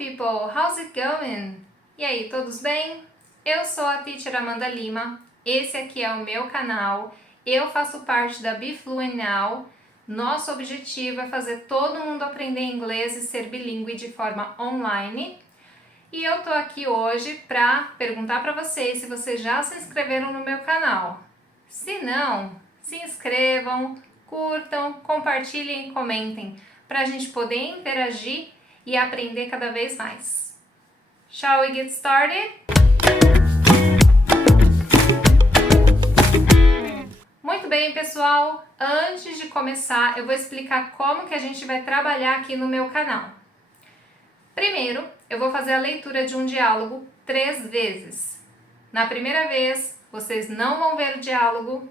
people! How's it going? E aí, todos bem? Eu sou a Teacher Amanda Lima, esse aqui é o meu canal, eu faço parte da Be Fluent Now. Nosso objetivo é fazer todo mundo aprender inglês e ser bilíngue de forma online. E eu tô aqui hoje para perguntar para vocês se vocês já se inscreveram no meu canal. Se não, se inscrevam, curtam, compartilhem e comentem para a gente poder interagir e aprender cada vez mais. Shall we get started? Muito bem, pessoal. Antes de começar, eu vou explicar como que a gente vai trabalhar aqui no meu canal. Primeiro, eu vou fazer a leitura de um diálogo 3 vezes. Na primeira vez, vocês não vão ver o diálogo.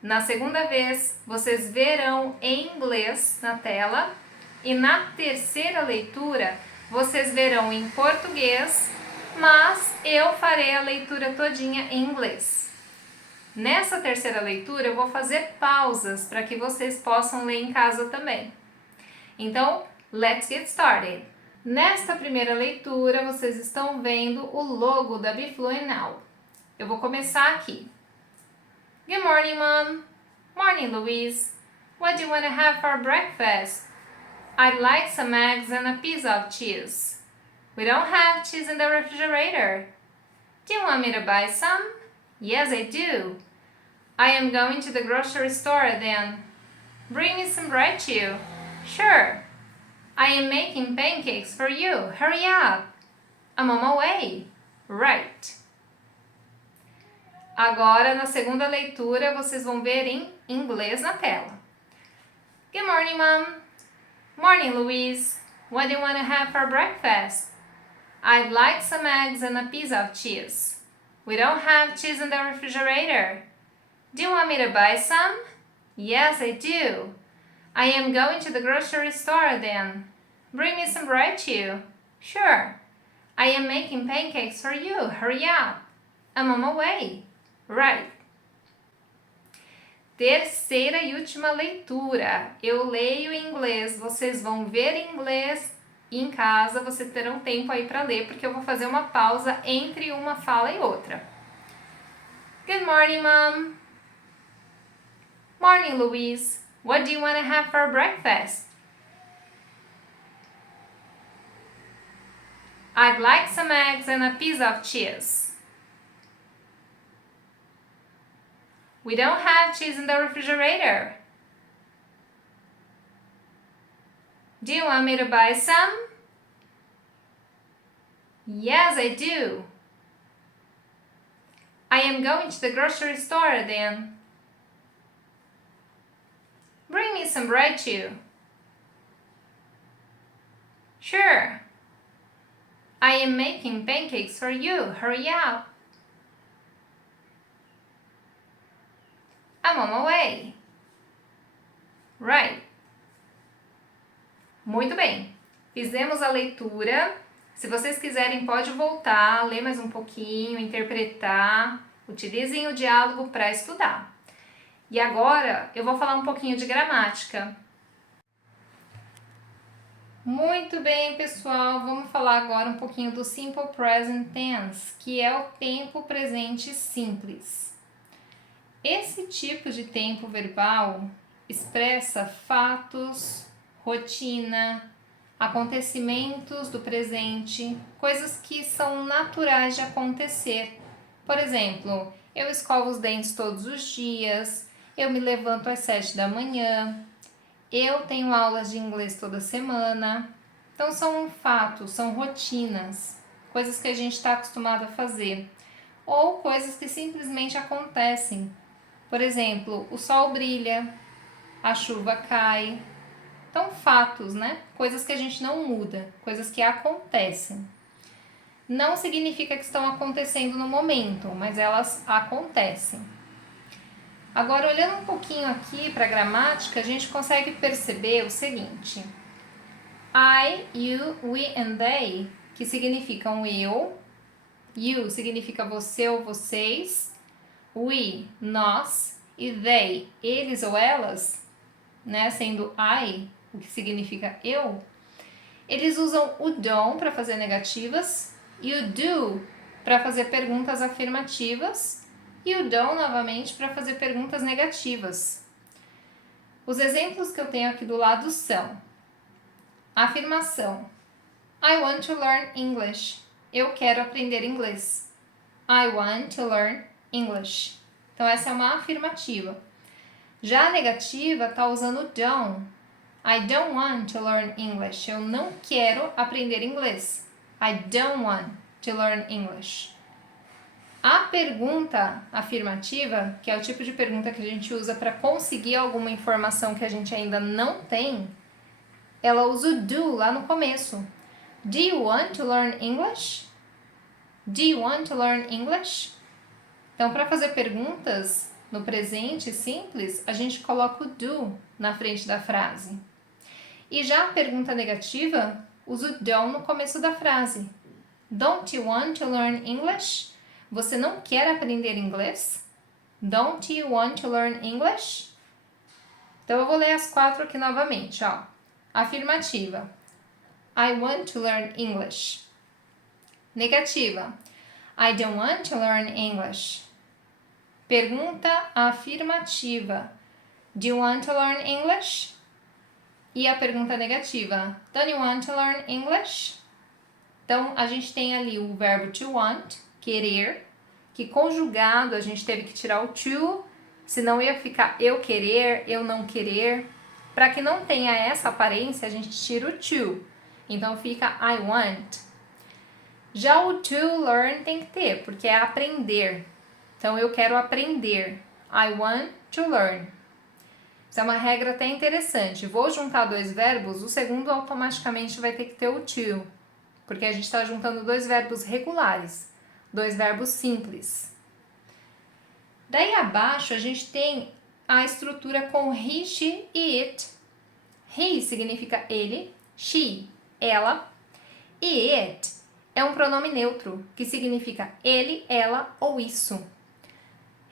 Na segunda vez, vocês verão em inglês na tela. E na terceira leitura, vocês verão em português, mas eu farei a leitura todinha em inglês. Nessa terceira leitura, eu vou fazer pausas para que vocês possam ler em casa também. Então, let's get started! Nesta primeira leitura, vocês estão vendo o logo da Be Fluent Now. Eu vou começar aqui. Good morning, Mom. Morning, Louise. What do you want to have for breakfast? I'd like some eggs and a piece of cheese. We don't have cheese in the refrigerator. Do you want me to buy some? Yes, I do. I am going to the grocery store then. Bring me some bread too. Sure. I am making pancakes for you. Hurry up. I'm on my way. Right. Agora, na segunda leitura, vocês vão ver em inglês na tela. Good morning, Mom. Morning, Louise. What do you want to have for breakfast? I'd like some eggs and a piece of cheese. We don't have cheese in the refrigerator. Do you want me to buy some? Yes, I do. I am going to the grocery store then. Bring me some bread too. Sure. I am making pancakes for you. Hurry up. I'm on my way. Right. Terceira e última leitura. Eu leio em inglês, vocês vão ver em inglês e em casa vocês terão tempo aí para ler, porque eu vou fazer uma pausa entre uma fala e outra. Good morning, Mom. Morning, Louise. What do you want to have for breakfast? I'd like some eggs and a piece of cheese. We don't have cheese in the refrigerator. Do you want me to buy some? Yes, I do. I am going to the grocery store then. Bring me some bread too. Sure. I am making pancakes for you. Hurry up. I'm on my way. Right. Muito bem. Fizemos a leitura. Se vocês quiserem, pode voltar, ler mais um pouquinho, interpretar. Utilizem o diálogo para estudar. E agora eu vou falar um pouquinho de gramática. Muito bem, pessoal. Vamos falar agora um pouquinho do Simple Present Tense, que é o tempo presente simples. Esse tipo de tempo verbal expressa fatos, rotina, acontecimentos do presente, coisas que são naturais de acontecer. Por exemplo, eu escovo os dentes todos os dias, eu me levanto às 7 da manhã, eu tenho aulas de inglês toda semana. Então são fatos, são rotinas, coisas que a gente está acostumado a fazer, ou coisas que simplesmente acontecem. Por exemplo, o sol brilha, a chuva cai. Então, fatos, né? Coisas que a gente não muda, coisas que acontecem. Não significa que estão acontecendo no momento, mas elas acontecem. Agora, olhando um pouquinho aqui para a gramática, a gente consegue perceber o seguinte. I, you, we and they, que significam eu. You significa você ou vocês. We, nós, e they, eles ou elas, né, sendo I, o que significa eu, Eles usam o don't para fazer negativas e o do para fazer perguntas afirmativas e o don't novamente para fazer perguntas negativas. Os exemplos que eu tenho aqui do lado são afirmação: I want to learn English. Eu quero aprender inglês. I want to learn English. Então essa é uma afirmativa. Já a negativa está usando o don't. I don't want to learn English. Eu não quero aprender inglês. I don't want to learn English. A pergunta afirmativa, que é o tipo de pergunta que a gente usa para conseguir alguma informação que a gente ainda não tem, ela usa o do lá no começo. Do you want to learn English? Do you want to learn English? Então, para fazer perguntas no presente simples, a gente coloca o do na frente da frase. E já a pergunta negativa usa o don't no começo da frase. Don't you want to learn English? Você não quer aprender inglês? Don't you want to learn English? Então, eu vou ler as 4 aqui novamente, ó. Afirmativa: I want to learn English. Negativa: I don't want to learn English. Pergunta afirmativa: Do you want to learn English? E a pergunta negativa: Don't you want to learn English? Então, a gente tem ali o verbo to want, querer, que conjugado a gente teve que tirar o to, senão ia ficar eu querer, eu não querer. Para que não tenha essa aparência, a gente tira o to. Então, fica I want. Já o to learn tem que ter, porque é aprender. Então, eu quero aprender. I want to learn. Isso é uma regra até interessante. Vou juntar 2 verbos, o segundo automaticamente vai ter que ter o to, porque a gente está juntando 2 verbos regulares, 2 verbos simples. Daí abaixo a gente tem a estrutura com he, she e it. He significa ele, she, ela, e it é um pronome neutro, que significa ele, ela ou isso.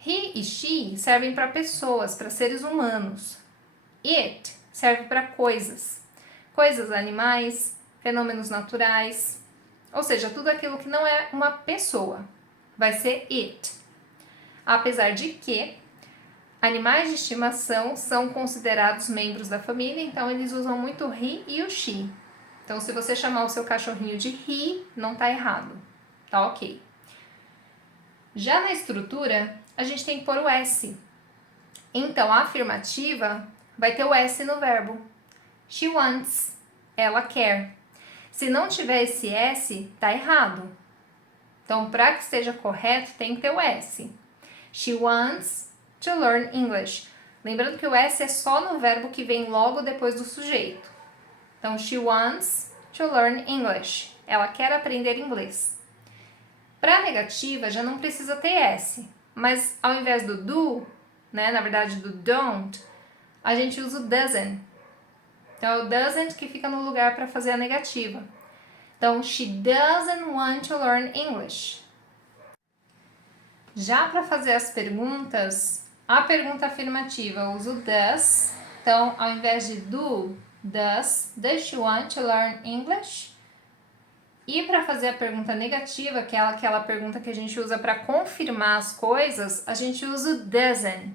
He e she servem para pessoas, para seres humanos. It serve para coisas. Coisas, animais, fenômenos naturais. Ou seja, tudo aquilo que não é uma pessoa. Vai ser it. Apesar de que animais de estimação são considerados membros da família, então eles usam muito he e o she. Então, se você chamar o seu cachorrinho de he, não tá errado. Tá ok. Já na estrutura, a gente tem que pôr o S. Então, a afirmativa vai ter o S no verbo. She wants. Ela quer. Se não tiver esse S, tá errado. Então, para que esteja correto, tem que ter o S. She wants to learn English. Lembrando que o S é só no verbo que vem logo depois do sujeito. Então, she wants to learn English. Ela quer aprender inglês. Para a negativa, já não precisa ter S. Mas ao invés do do, né, na verdade do don't, a gente usa o doesn't. Então, é o doesn't que fica no lugar para fazer a negativa. Então, she doesn't want to learn English. Já para fazer as perguntas, a pergunta afirmativa usa o does. Então, ao invés de do, does she want to learn English? E para fazer a pergunta negativa, que é aquela pergunta que a gente usa para confirmar as coisas, a gente usa o doesn't.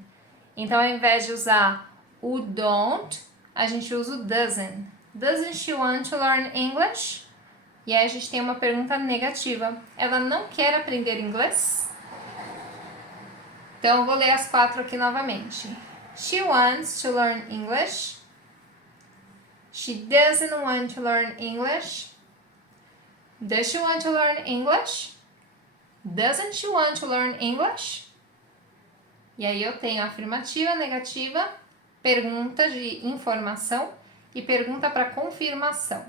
Então, ao invés de usar o don't, a gente usa o doesn't. Doesn't she want to learn English? E aí a gente tem uma pergunta negativa. Ela não quer aprender inglês? Então, eu vou ler as 4 aqui novamente. She wants to learn English. She doesn't want to learn English. Does she want to learn English? Doesn't she want to learn English? E aí eu tenho afirmativa, negativa, pergunta de informação e pergunta para confirmação.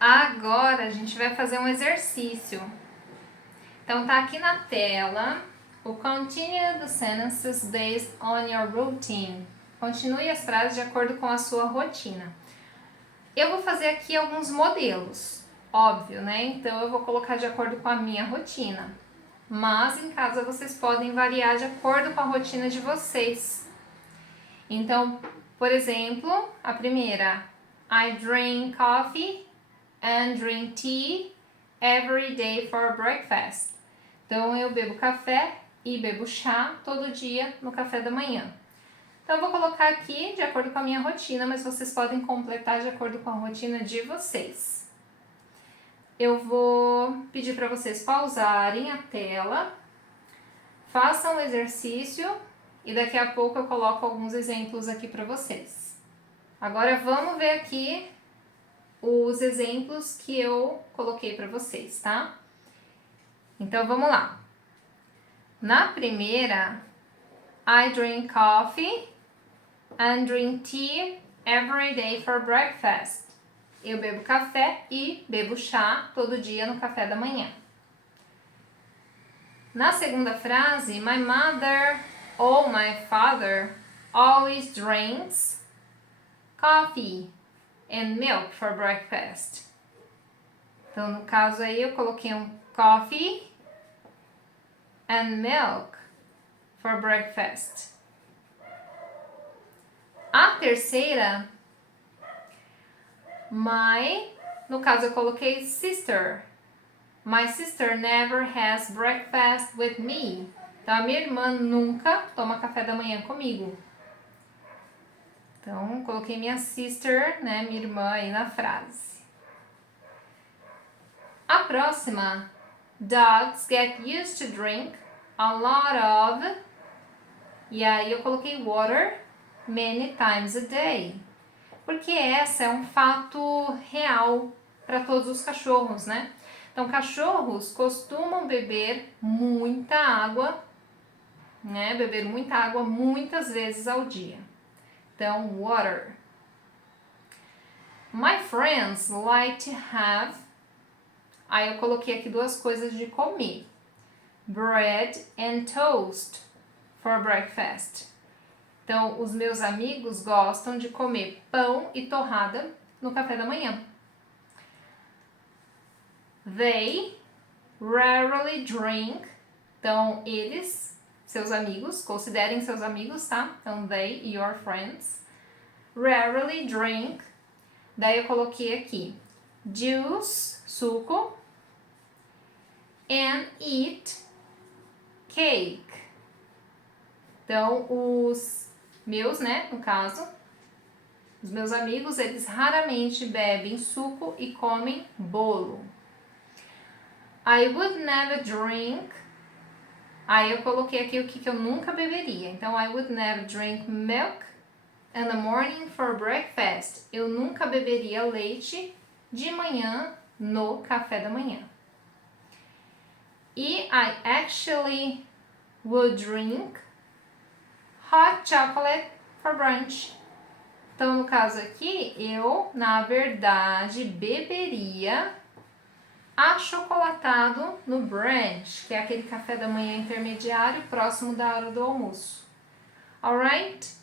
Agora a gente vai fazer um exercício. Então tá aqui na tela o Continue the sentences based on your routine. Continue as frases de acordo com a sua rotina. Eu vou fazer aqui alguns modelos, óbvio, né? Então eu vou colocar de acordo com a minha rotina. Mas em casa vocês podem variar de acordo com a rotina de vocês. Então, por exemplo, a primeira, I drink coffee and drink tea every day for breakfast. Então, eu bebo café e bebo chá todo dia no café da manhã. Então, eu vou colocar aqui de acordo com a minha rotina, mas vocês podem completar de acordo com a rotina de vocês. Eu vou pedir para vocês pausarem a tela, façam o exercício e daqui a pouco eu coloco alguns exemplos aqui para vocês. Agora, vamos ver aqui os exemplos que eu coloquei para vocês, tá? Então, vamos lá. Na primeira, I drink coffee and drink tea every day for breakfast. Eu bebo café e bebo chá todo dia no café da manhã. Na segunda frase, my mother or my father always drinks coffee and milk for breakfast. Então, no caso aí, eu coloquei um coffee and milk for breakfast. A terceira, no caso eu coloquei sister. My sister never has breakfast with me. Então, a minha irmã nunca toma café da manhã comigo. Então, coloquei minha sister, né, minha irmã aí na frase. A próxima, dogs get used to drink a lot of, e aí eu coloquei water many times a day, porque essa é um fato real para todos os cachorros, né? Então, cachorros costumam beber muita água, né? Beber muita água muitas vezes ao dia. Então, water. My friends like to have, aí eu coloquei aqui duas coisas de comer. Bread and toast for breakfast. Então, os meus amigos gostam de comer pão e torrada no café da manhã. They rarely drink. Então, eles, seus amigos, considerem seus amigos, tá? Então, they, your friends, rarely drink. Daí eu coloquei aqui juice, suco, and eat cake. Então, os meus, né, no caso, os meus amigos, eles raramente bebem suco e comem bolo. I would never drink. Aí eu coloquei aqui o que eu nunca beberia. Então, I would never drink milk in the morning for breakfast. Eu nunca beberia leite de manhã no café da manhã. E I actually would drink hot chocolate for brunch. Então, no caso aqui, eu, na verdade, beberia achocolatado no brunch, que é aquele café da manhã intermediário próximo da hora do almoço. Alright?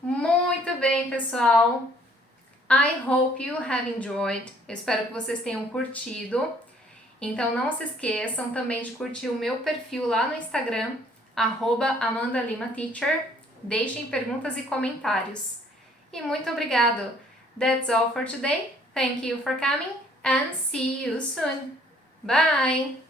Muito bem, pessoal. I hope you have enjoyed. Eu espero que vocês tenham curtido. Então, não se esqueçam também de curtir o meu perfil lá no Instagram, @AmandaLimaTeacher. Deixem perguntas e comentários. E muito obrigado. That's all for today. Thank you for coming and see you soon. Bye!